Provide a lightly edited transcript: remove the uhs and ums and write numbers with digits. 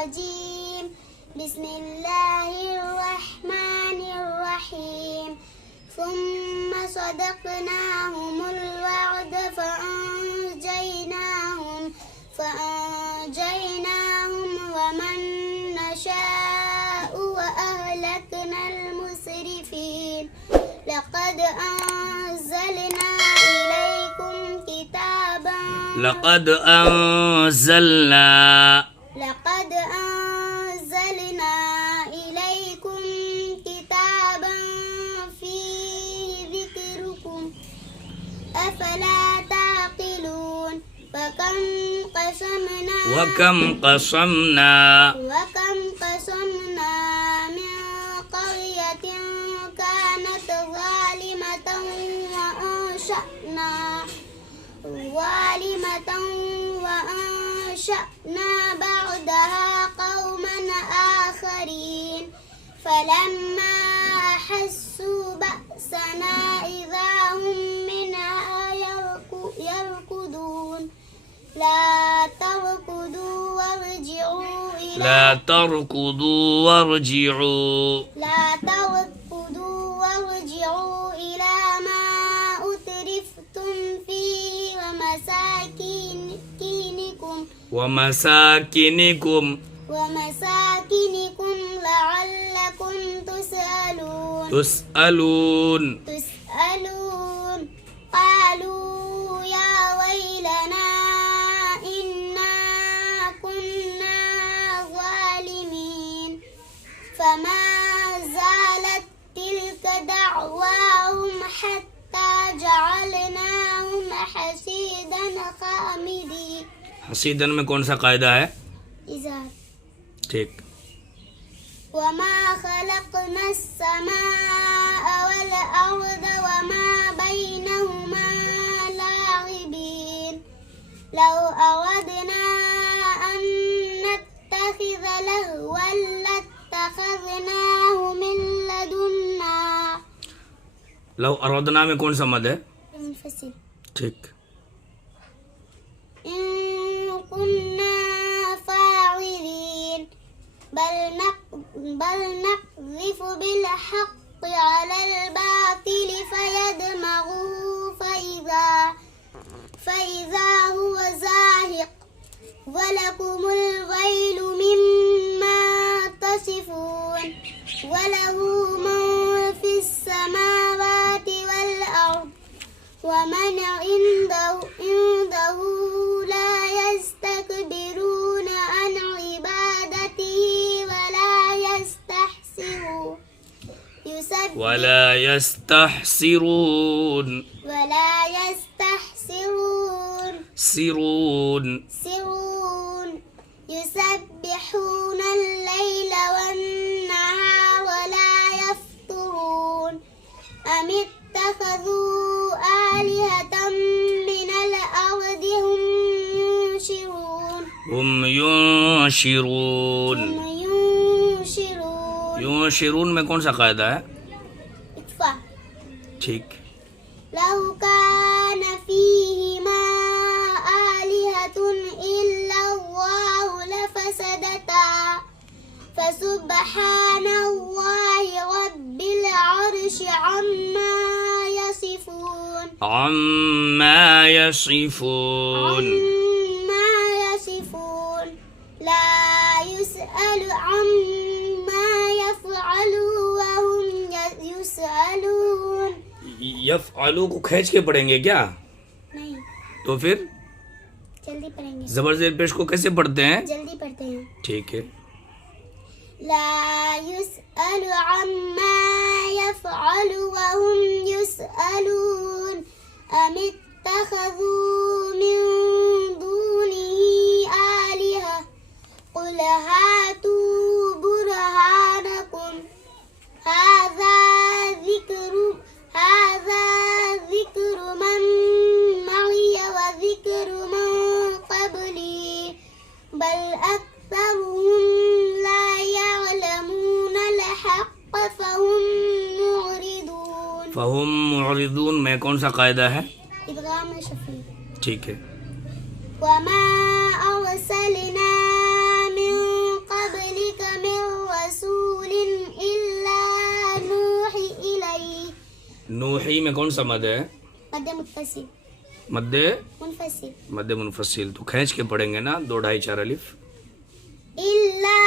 الرجيم بسم الله الرحمن الرحيم ثم صدقناهم الوعد فأنجيناهم ومن نشاء وأهلكنا المسرفين لقد أنزلنا إليكم كتابا فيه ذكركم أفلا تعقلون وكم قصمنا من قرية كانت ظالمة وأنشأنا بعدها قوما آخرين فلما أحسوا بأسنا إذا هم منها يركضون لا تركضوا وارجعوا إلى ما أترفتم فيه ومساكنكم لعلكم تسألون قالوا يا ويلنا إنا كنا ظالمين فما زالت تلك دعواهم حتى جعلناهم حصيدا خامدين. हसीदन में कौन सा कायदा है? ठीक. وما خلقنا السماء والأرض وما بينهما لاعبين لو أردنا أن نتخذ لهوا لاتخذناه من لدنا. لو أردنا में कौन सा मद है? मुनफसिल. ठीक. إن كنا فاعلين بل نقذف بالحق على الباطل فيدمغه فإذا هو زاهق ولكم الويل مما تصفون وله من في السماوات والأرض ومن عنده لا يستكبرون عن عبادته ولا يستحسرون يسبحون الليل والنهار ولا يفترون أم اتخذوا آلهة من الأرض هم ينشرون. युनशिरून में कौन सा कायदा है? ठीक. لو كان فيهما آلهة إلا الله لفسدتا فسبحان الله رب العرش عما يصفون لا يسأل عما يفعل وهم يسألون. यफ़अलू को खींच के पढ़ेंगे क्या? नहीं. तो फिर जल्दी पढ़ेंगे. ज़बर ज़ेर पेश को कैसे पढ़ते हैं? जल्दी पढ़ते हैं. ठीक है. لا يسأل عما يفعل وهم يسألون أم اتخذوا من دونه آلهة قل هاتوا برهانكم هذا ذكر من معي وذكر من قبلي بل أكثرهم لا يعلمون الحق فهم معرضون में कौन सा कायदा है? इदगाम शफी. ठीक है. وما أرسلنا من ही में कौन सा मद है? मध्य मुत्तसिल मध्य मुनफसिल मध्य मुनफसिल। तो खींच के पढ़ेंगे ना 2 2.5 4 अलिफ। इल्ला